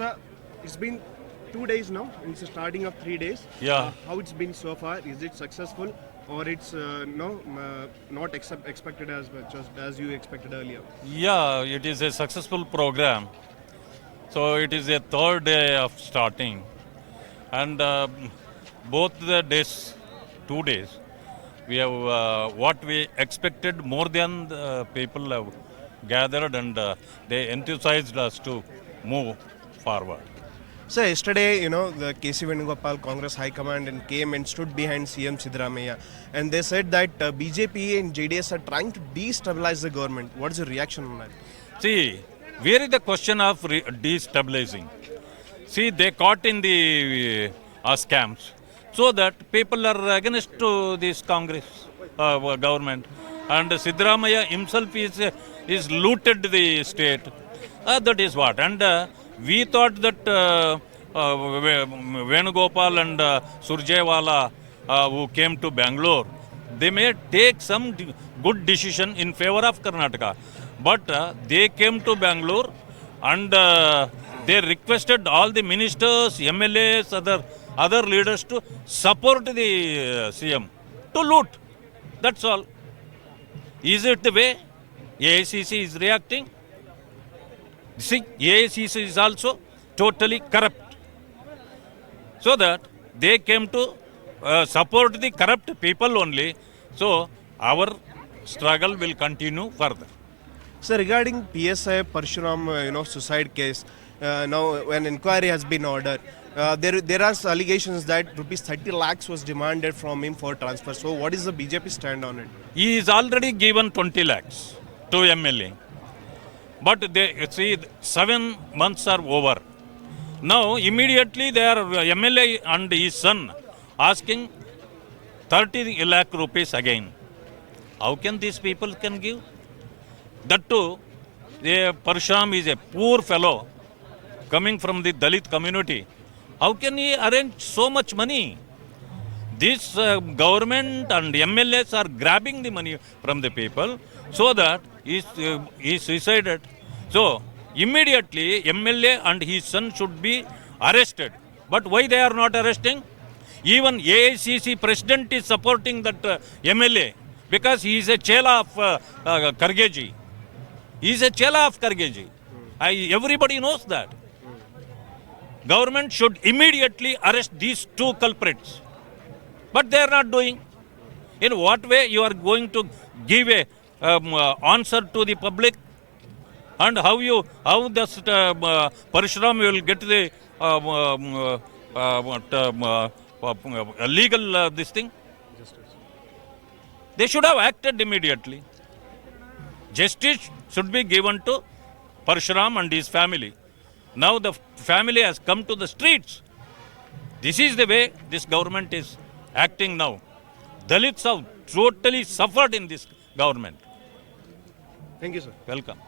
Sir, it's been 2 days now. It's the starting of 3 days. Yeah. How it's been so far? Is it successful or it's not expected as much as you expected earlier? Yeah, it is a successful program. So it is a third day of starting. And both the days, 2 days, we have what we expected more than the people have gathered and they enthusiased us to move forward. So yesterday, the KC Venugopal Congress High Command and came and stood behind CM Siddaramaiah, and they said that BJP and JDS are trying to destabilize the government. What is your reaction on that? See, where is the question of destabilizing? See, they caught in the scams, so that people are against to this Congress government, and Siddaramaiah himself is looted the state. That is what, and we thought that Venugopal and Surjewala, who came to Bangalore, they may take some good decision in favor of Karnataka, but they came to Bangalore and they requested all the ministers, MLAs, other leaders to support the CM, to loot. That's all. Is it the way AICC is reacting? See, AICC is also totally corrupt. So that they came to support the corrupt people only. So our struggle will continue further. So regarding PSI Parshuram, suicide case, now an inquiry has been ordered. There are allegations that rupees 30 lakhs was demanded from him for transfer. So what is the BJP stand on it? He is already given 20 lakhs to MLA. But they see 7 months are over. Now immediately they are MLA and his son asking 30 lakh rupees again. How can these people can give? That too, Parshuram is a poor fellow coming from the Dalit community. How can he arrange so much money? This government and MLAs are grabbing the money from the people so that he suicided. So immediately MLA and his son should be arrested. But why they are not arresting? Even AICC president is supporting that MLA because he is a chela of Kargeji. He is a chela of Kargeji. Everybody knows that. Government should immediately arrest these two culprits. But they are not doing. In what way you are going to give a answer to the public? And how does Parshuram will get the legal this thing? They should have acted immediately. Justice should be given to Parshuram and his family. Now the family has come to the streets. This is the way this government is acting now. Dalits have totally suffered in this government. Thank you, sir. Welcome.